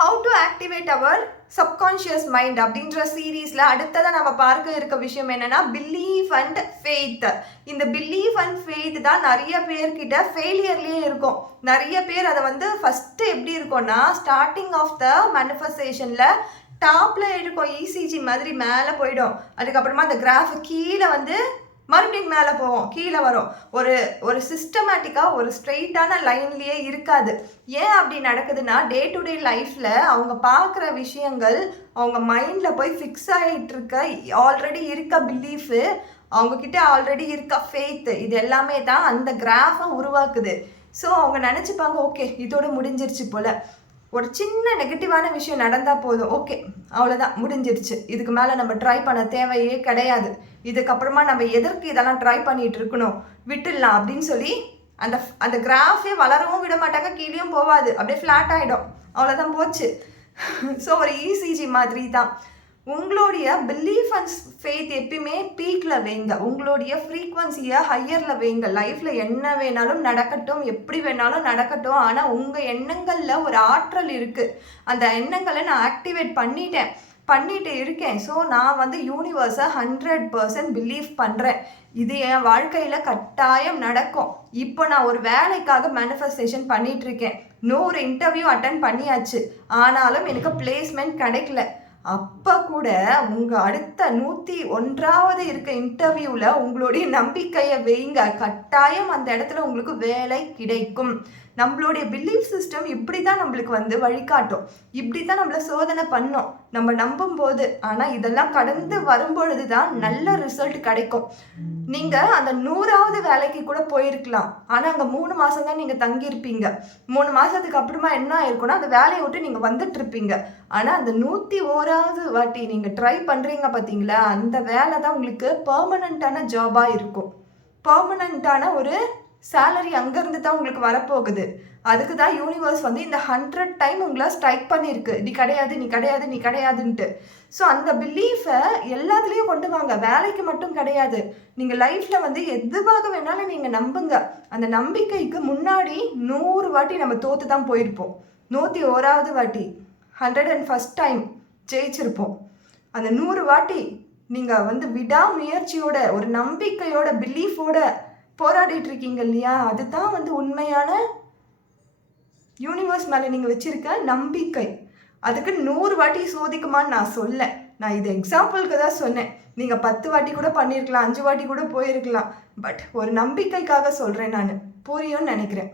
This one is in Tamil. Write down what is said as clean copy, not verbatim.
How to activate our subconscious mind அப்படின்ற சீரீஸில் அடுத்ததாக நம்ம பார்க்க இருக்க விஷயம் என்னென்னா பிலீஃப் அண்ட் ஃபெய்த். இந்த பிலீஃப் அண்ட் ஃபெய்த் தான் நிறைய பேர்கிட்ட ஃபெயிலியர்லேயே இருக்கும். நிறைய பேர் அதை வந்து ஃபஸ்ட்டு எப்படி இருக்கும்னா ஸ்டார்டிங் ஆஃப் த மேனிஃபெஸ்டேஷனில் டாப்பில் இருக்கும், இசிஜி மாதிரி மேலே போயிடும். அதுக்கப்புறமா அந்த கிராஃப் கீழே வந்து மறுபடியும் மேலே போவோம், கீழே வரும். ஒரு சிஸ்டமேட்டிக்காக ஒரு ஸ்ட்ரெயிட்டான லைன்லேயே இருக்காது. ஏன் அப்படி நடக்குதுன்னா டே டு டே லைஃப்பில் அவங்க பார்க்குற விஷயங்கள் அவங்க மைண்டில் போய் ஃபிக்ஸ் ஆகிட்டு இருக்க ஆல்ரெடி இருக்க பிலீஃபு, அவங்கக்கிட்ட ஆல்ரெடி இருக்க ஃபெய்த்து, இது எல்லாமே தான் அந்த கிராஃபை உருவாக்குது. ஸோ அவங்க நினச்சிப்பாங்க, ஓகே இதோட முடிஞ்சிருச்சு போல். ஒரு சின்ன நெகட்டிவான விஷயம் நடந்தால் போதும், ஓகே அவ்வளோதான் முடிஞ்சிருச்சு, இதுக்கு மேலே நம்ம ட்ரை பண்ண தேவையே கிடையாது, இதுக்கப்புறமா நம்ம எதற்கு இதெல்லாம் ட்ரை பண்ணிகிட்டு இருக்கணும், விட்டுடலாம் அப்படின்னு சொல்லி அந்த அந்த கிராஃபே வளரவும் விட மாட்டாங்க, கீழேயும் போகாது, அப்படியே ஃப்ளாட் ஆகிடும், அவ்வளோதான் போச்சு. ஸோ ஒரு இசிஜி மாதிரி தான். உங்களுடைய பிலீஃப் அண்ட் ஃபெய்த் எப்பயுமே பீக்கில் வைங்க, உங்களுடைய ஃப்ரீக்வன்சியை ஹையரில் வைங்க. லைஃப்பில் என்ன வேணாலும் நடக்கட்டும், எப்படி வேணாலும் நடக்கட்டும், ஆனால் உங்கள் எண்ணங்களில் ஒரு ஆற்றல் இருக்குது. அந்த எண்ணங்களை நான் ஆக்டிவேட் பண்ணிட்டு இருக்கேன். ஸோ நான் வந்து யூனிவர்ஸை 100% பிலீவ் பண்ணுறேன், இது என் வாழ்க்கையில் கட்டாயம் நடக்கும். இப்போ நான் ஒரு வேலைக்காக மேனிஃபெஸ்டேஷன் பண்ணிகிட்ருக்கேன், 100 இன்டர்வியூ அட்டன் பண்ணியாச்சு, ஆனாலும் எனக்கு பிளேஸ்மெண்ட் கிடைக்கல. அப்போ கூட உங்கள் அடுத்த 101வது இருக்க இன்டர்வியூவில் உங்களுடைய நம்பிக்கையை வைங்க, கட்டாயம் அந்த இடத்துல உங்களுக்கு வேலை கிடைக்கும். நம்மளுடைய பிலீஃப் சிஸ்டம் இப்படி தான் நம்மளுக்கு வந்து வழிகாட்டும், இப்படி தான் நம்மளை சோதனை பண்ணோம் நம்ம நம்பும் போது. ஆனால் இதெல்லாம் கடந்து வரும்பொழுது தான் நல்ல ரிசல்ட் கிடைக்கும். நீங்கள் அந்த 100வது வேலைக்கு கூட போயிருக்கலாம், ஆனால் அங்கே 3 மாதம் தான் நீங்கள் தங்கியிருப்பீங்க. 3 மாதத்துக்கு அப்புறமா என்ன ஆயிருக்குன்னா அந்த வேலையை விட்டு நீங்கள் வந்துட்டுருப்பீங்க. ஆனால் அந்த 101வது வாட்டி நீங்கள் ட்ரை பண்ணுறீங்க பார்த்தீங்களா, அந்த வேலை தான் உங்களுக்கு பர்மனண்ட்டான ஜாபாக இருக்கும். பர்மனண்ட்டான ஒரு சேலரி அங்கேருந்து தான் உங்களுக்கு வரப்போகுது. அதுக்கு தான் யூனிவர்ஸ் வந்து இந்த 100 டைம் உங்களை ஸ்ட்ரைக் பண்ணியிருக்கு, நீ கிடையாது நீ கிடையாது நீ கிடையாதுன்ட்டு. ஸோ அந்த பிலீஃபை எல்லாத்துலேயும் கொண்டு வாங்க, வேலைக்கு மட்டும் கிடையாது. நீங்கள் லைஃப்பில் வந்து எதுவாக வேணாலும் நீங்கள் நம்புங்க. அந்த நம்பிக்கைக்கு முன்னாடி 100 வாட்டி நம்ம தோற்று தான் போயிருப்போம், 101வது வாட்டி 101st டைம் ஜெயிச்சிருப்போம். அந்த 100 வாட்டி நீங்கள் வந்து விடாமுயற்சியோட ஒரு நம்பிக்கையோட பிலீஃபோட போராடிட்டு இருக்கீங்க இல்லையா, அதுதான் வந்து உண்மையான யூனிவர்ஸ் மேலே நீங்கள் வச்சிருக்க நம்பிக்கை. அதுக்கு 100 வாட்டி சோதிக்குமான்னு நான் சொல்ல, நான் இது எக்ஸாம்பிளுக்கு தான் சொன்னேன். நீங்கள் 10 வாட்டி கூட பண்ணியிருக்கலாம், 5 வாட்டி கூட போயிருக்கலாம். பட் ஒரு நம்பிக்கைக்காக சொல்கிறேன், நான் புரியும்னு நினைக்கிறேன்.